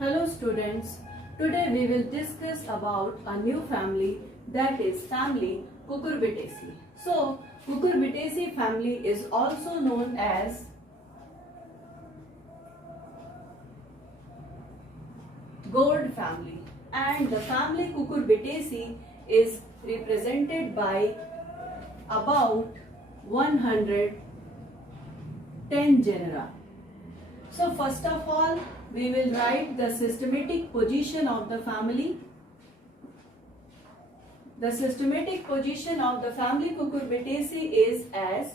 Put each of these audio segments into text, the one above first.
Hello students, today we will discuss about a new family, that is family Cucurbitaceae. So Cucurbitaceae family is also known as gourd family, and the family Cucurbitaceae is represented by about 110 genera. So first of all, we will write the systematic position of the family. The systematic position of the family Cucurbitaceae is as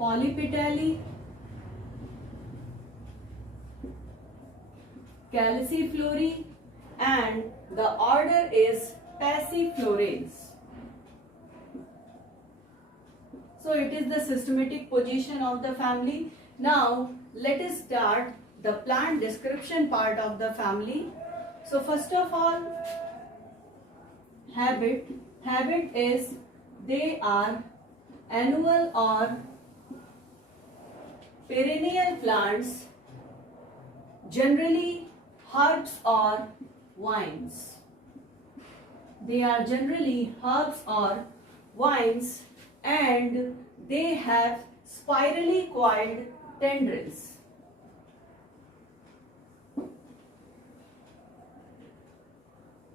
Polypetalae, Caliciflorae, and the order is Passiflorales. So it is the systematic position of the family. Now let us start the plant description part of the family. So first of all, habit. Habit is they are annual or perennial plants, generally herbs or vines. They are generally herbs or vines, and they have spirally coiled tendrils.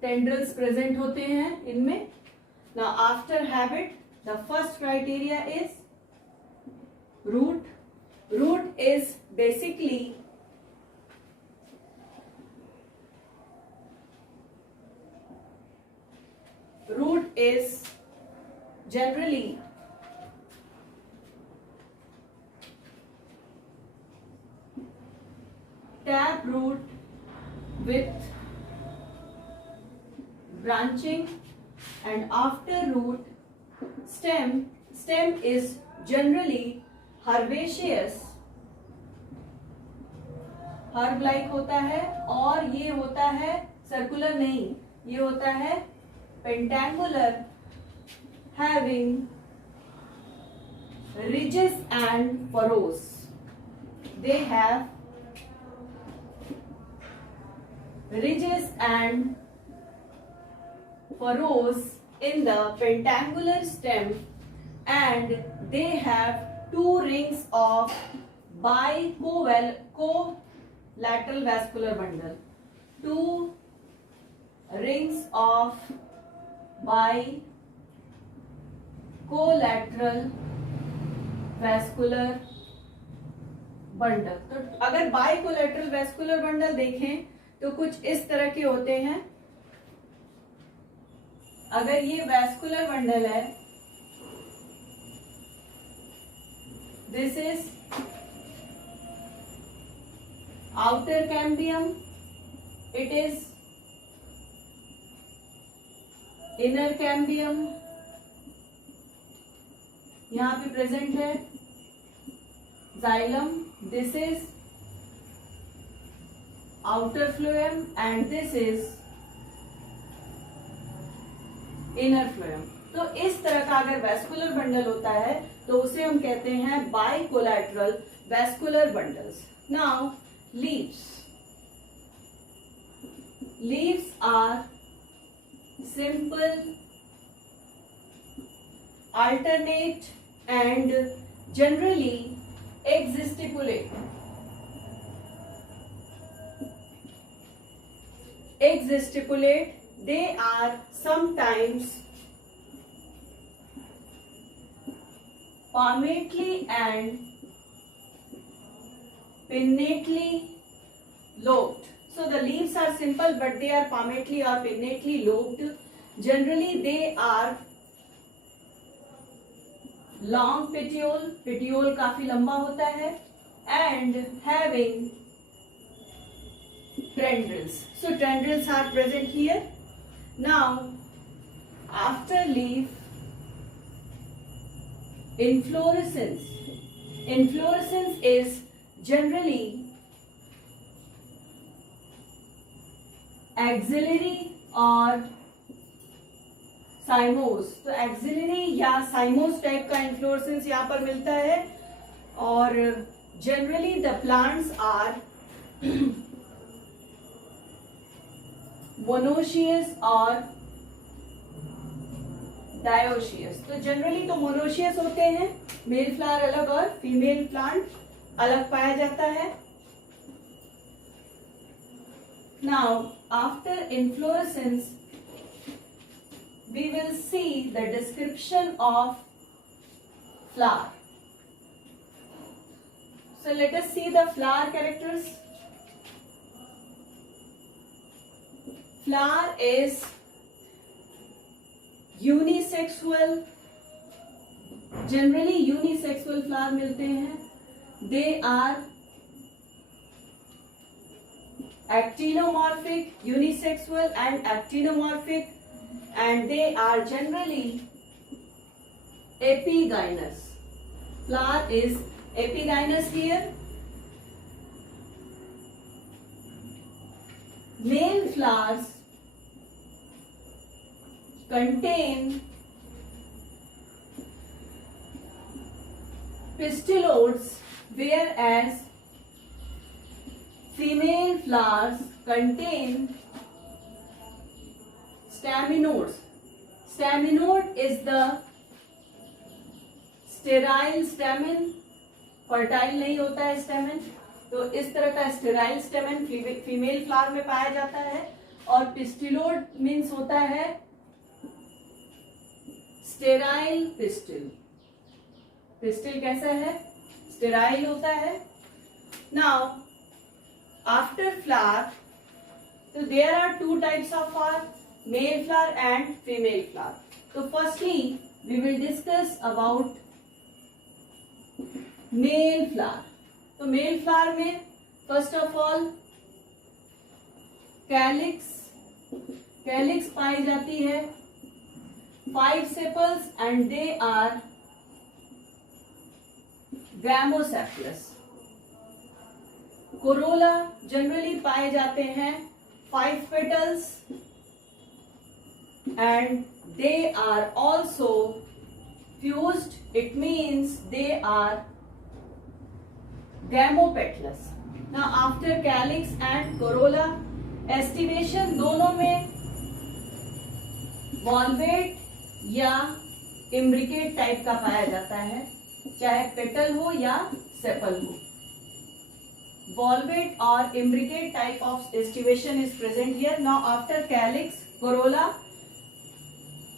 Tendrils present होते हैं इनमें. Now after habit, the first criteria is root. Root is basically generally tap root with branching, and after root stem. Stem is generally herbaceous, herb like होता है, और ये होता है circular नहीं, ये होता है pentangular, having ridges and furrows. They have ridges and furrows in the pentangular stem, and they have two rings of bicollateral vascular bundle. Two rings of bicollateral vascular bundle. तो अगर bicollateral vascular bundle देखें तो कुछ इस तरह के होते हैं. अगर ये vascular bundle है, this is outer cambium, it is inner cambium, यहाँ पे present है xylem, this is outer phloem, and this is inner phloem. तो इस तरह का अगर vascular bundle होता है तो उसे हम कहते हैं bicollateral vascular bundles. Now leaves. Leaves are simple, alternate, and generally exstipulate. Exstipulate. They are sometimes palmately and pinnately lobed. So the leaves are simple, but they are palmately or pinnately lobed. Generally they are long petiole. Petiole काफी लंबा होता है, and having tendrils. So tendrils are present here. Now after leaf, inflorescence. Inflorescence is generally axillary or साइमोस, तो एक्सिलरी या साइमोस टाइप का इन्फ्लोरेसेंस यहाँ पर मिलता है, और generally the plants are monoecious और dioecious. तो जनरली तो मोनोशियस होते हैं, मेल फ्लावर अलग और फीमेल प्लांट अलग पाया जाता है. Now after inflorescence we will see the description of flower. So let us see the flower characters. Flower is unisexual. Generally unisexual flower मिलते हैं. They are actinomorphic, unisexual and actinomorphic, and they are generally epigynous. Flower is epigynous here. Male flowers contain pistillode, whereas female flowers contain staminodes. Staminode is the sterile stamen. Fertile नहीं होता है स्टेमन, तो इस तरह का स्टेराइल स्टेमन फीमेल फ्लावर में पाया जाता है. और पिस्टिलोड मीन्स होता है स्टेराइल पिस्टिल. पिस्टिल कैसा है? स्टेराइल होता है. नाउ आफ्टर फ्लावर, तो there are two types of flower, male flower and female flower. तो firstly we will discuss about male flower. तो मेल फ्लावर में फर्स्ट ऑफ ऑल कैलिक्स पाई जाती है, 5 sepals and they are gamosepalous. Corolla generally पाए जाते हैं 5 petals and they are also fused. It means they are gamopetalous. Now after calyx and corolla, estivation दोनों में वॉल्वेट या इम्ब्रिकेट टाइप का पाया जाता है, चाहे पेटल हो या सेपल हो. वॉल्वेट और imbricate type of estivation is present here. Now after calyx, corolla,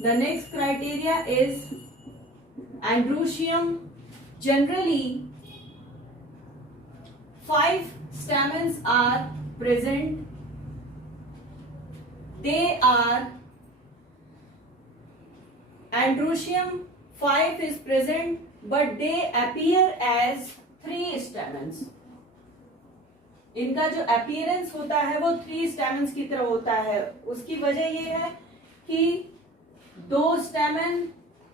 the next criteria is androecium. Generally 5 stamens are present. They are androecium 5 is present, but they appear as 3 stamens. इनका जो appearance होता है वो 3 stamens की तरह होता है. उसकी वजह ये है कि 2 stamen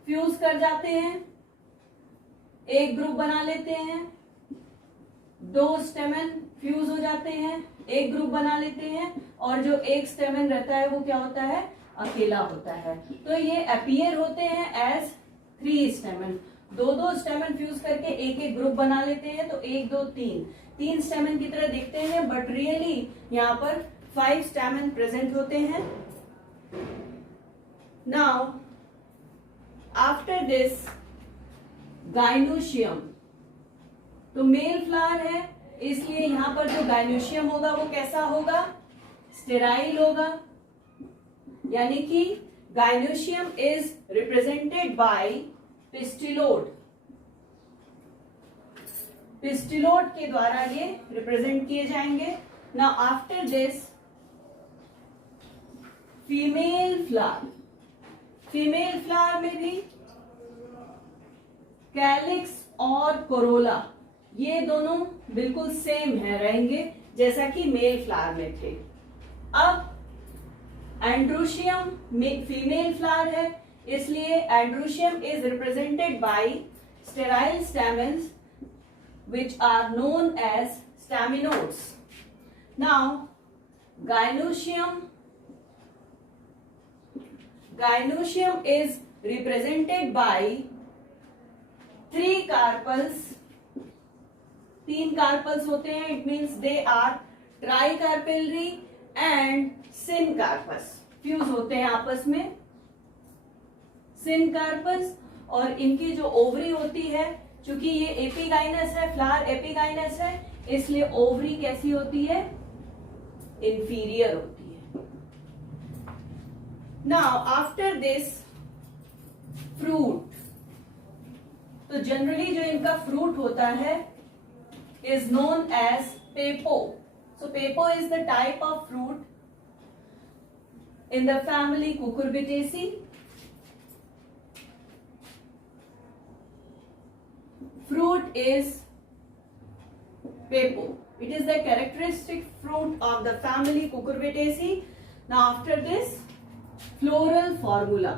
फ्यूज कर जाते हैं, एक ग्रुप बना लेते हैं. 2 स्टेमन फ्यूज हो जाते हैं, एक ग्रुप बना लेते हैं, और जो एक स्टेमन रहता है वो क्या होता है? अकेला होता है. तो ये अपीयर होते हैं एज 3 स्टेमन. 2 स्टेमन फ्यूज करके एक ग्रुप बना लेते हैं, तो 1 2 3 स्टेमन की तरह दिखते हैं, बट रियली यहाँ पर 5 स्टेमन प्रेजेंट होते हैं. Now after this gynoecium. तो मेल फ्लावर है, इसलिए यहां पर जो गाइनोशियम होगा वो कैसा होगा? स्टेराइल होगा. यानी कि गाइनोशियम इज रिप्रेजेंटेड बाय पिस्टिलोड. पिस्टिलोड के द्वारा ये रिप्रेजेंट किए जाएंगे. Now after this female flower. Female flower में भी कैलिक्स और कोरोला ये दोनों बिल्कुल सेम है, रहेंगे जैसा कि मेल फ्लावर में थे. अब एंड्रोशियम फीमेल फ्लावर है, इसलिए androecium is represented by sterile stamens which are known as staminodes. Now gynoecium is represented by 3 carpels 3 carpels होते हैं, it means they are tricarpellary and syncarpous, fuse होते हैं आपस में, सिनकार्पस। और इनकी जो ओवरी होती है, चूंकि ये एपिगाइनस है, फ्लावर एपिगाइनस है, इसलिए ओवरी कैसी होती है, इंफीरियर होती है। नाउ आफ्टर दिस फ्रूट, तो जनरली जो इनका फ्रूट होता है is known as pepo. So pepo is the type of fruit in the family Cucurbitaceae. Fruit is pepo. It is the characteristic fruit of the family Cucurbitaceae. Now after this, floral formula.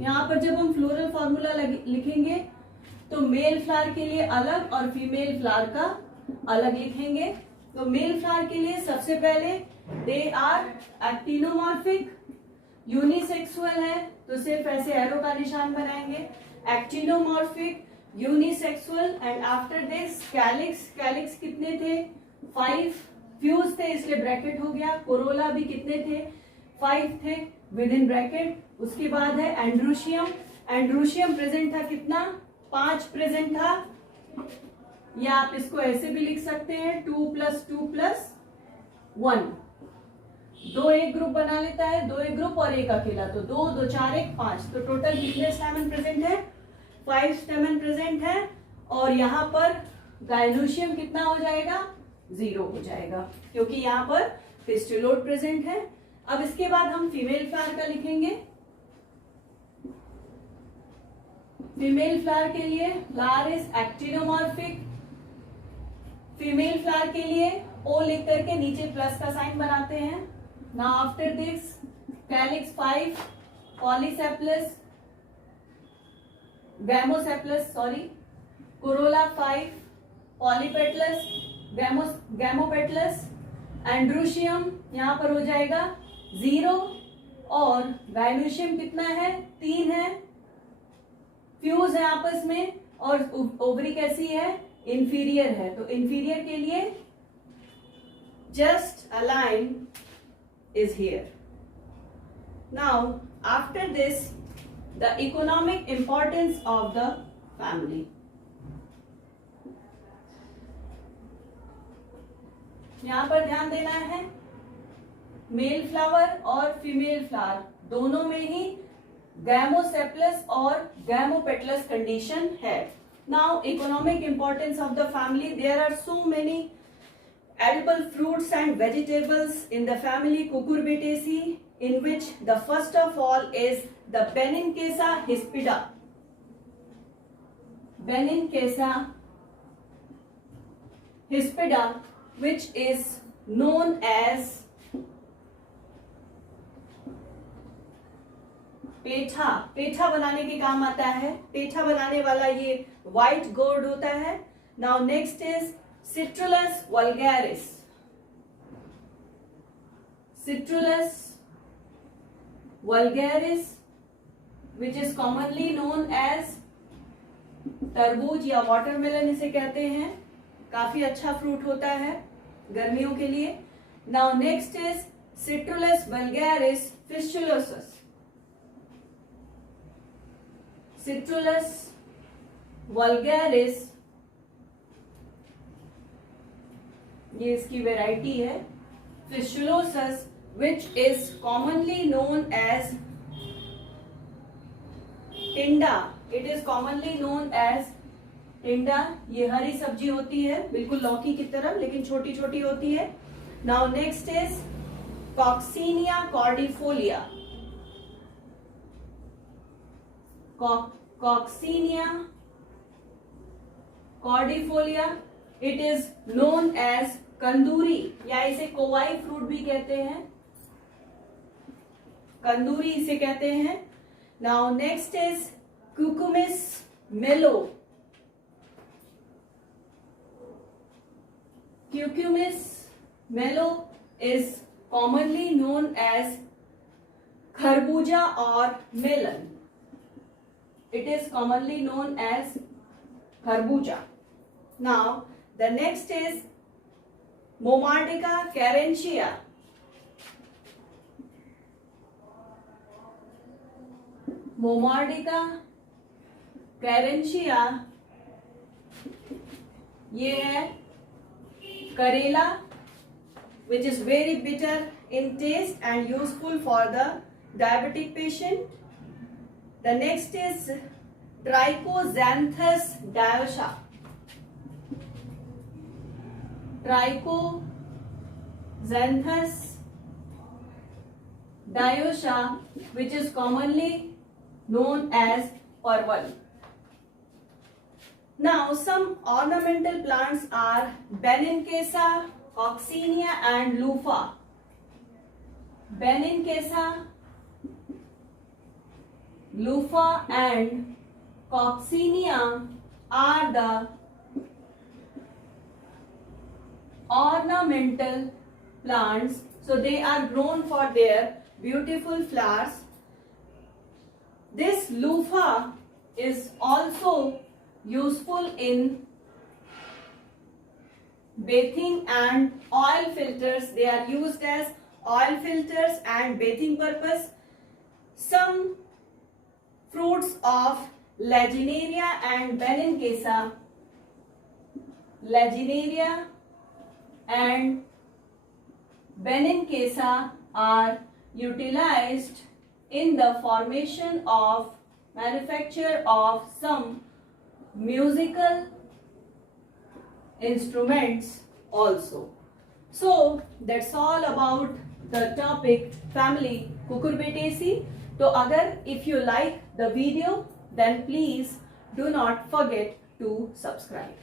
यहाँ पर जब हम floral formula लिखेंगे तो male flower के लिए अलग और फीमेल फ्लावर का अलग लिखेंगे। तो मेल फ्लावर के लिए सबसे पहले दे आर एक्टिनोमॉर्फिक, यूनिसेक्सुअल है तो सिर्फ ऐसे एरो का निशान बनाएंगे, actinomorphic, unisexual and after this calyx, calyx कितने थे 5, फ्यूज थे इसलिए ब्रैकेट हो गया, कोरोला भी कितने थे 5 थे विद इन ब्रैकेट। उसके बाद है एंड्रूशियम, एंड्रूशियम प्रेजेंट था कितना 5 प्रेजेंट था, या आप इसको ऐसे भी लिख सकते हैं 2 + 2 + 1, 2 एक ग्रुप बना लेता है, 2 एक ग्रुप और एक अकेला, तो 2 2 4 1 5, तो टोटल कितने स्टैमेन प्रेजेंट है 5 स्टैमेन प्रेजेंट है। और यहाँ पर गाइनोशियम कितना हो जाएगा 0 हो जाएगा क्योंकि यहाँ पर पिस्टुलोड प्रेजेंट है। अब इसके बाद हम फीमेल फ्लावर का लिखेंगे। फीमेल फ्लावर के लिए flower is actinomorphic, female flower के लिए ओ लिख करके नीचे प्लस का साइन बनाते हैं। Now after this calyx 5, polysepalous, gamosepalous sorry, corolla 5, polypetalous, gamopetalous, androecium यहाँ पर हो जाएगा 0 और गाइनोशियम कितना है 3 है, फ्यूज है आपस में और ओवरी कैसी है इंफीरियर है, तो इंफीरियर के लिए just a line is here. Now after this the economic importance of the family. यहां पर ध्यान देना है मेल फ्लावर और फीमेल फ्लावर दोनों में ही गैमोसेप्लस और गैमोपेटलस कंडीशन है। Now economic importance of the family, there are so many edible fruits and vegetables in the family Cucurbitaceae, in which the first of all is the Benincasa hispida. Benincasa hispida, which is known as पेठा। पेठा बनाने के काम आता है, पेठा बनाने वाला ये white gourd होता है। Now next is Citrullus vulgaris. Citrullus vulgaris, which is commonly known as तरबूज या वाटरमेलन इसे कहते हैं, काफी अच्छा फ्रूट होता है गर्मियों के लिए। Now next is Citrullus vulgaris fistulosus. Citrullus vulgaris, ये इसकी वेराइटी है fistulosus, which is commonly known as tinda. It is commonly known as tinda. ये हरी सब्जी होती है बिल्कुल लौकी की तरह लेकिन छोटी छोटी होती है। Now next is coccinia cordifolia. Coccinia cordifolia, it is known as kanduri या इसे कोवाई फ्रूट भी कहते हैं, कंदूरी इसे कहते हैं। नाउ नेक्स्ट इज क्यूकुमिस मेलो। क्यूकुमिस मेलो is commonly known as kharbuja और melon. It is commonly known as kharbuja. Now The next is Momardica carentia. Momardica carentia ये है करेला, which is very bitter in taste and useful for the diabetic patient. The next is Trichoxanthus dioica. Trichoxanthus dioica, which is commonly known as perwal. Now, some ornamental plants are Benincasa, Coccinea and Lupha. Benincasa, Lupha and Coccinea are the ornamental plants. So they are grown for their beautiful flowers. This Lupha is also useful in bathing and oil filters. They are used as oil filters and bathing purpose. Some fruits of Lagenaria and Benincasa, Lagenaria and Benincasa are utilized in the formation of manufacture of some musical instruments also. So that's all about the topic family Cucurbitaceae. So if you like the video, then please do not forget to subscribe.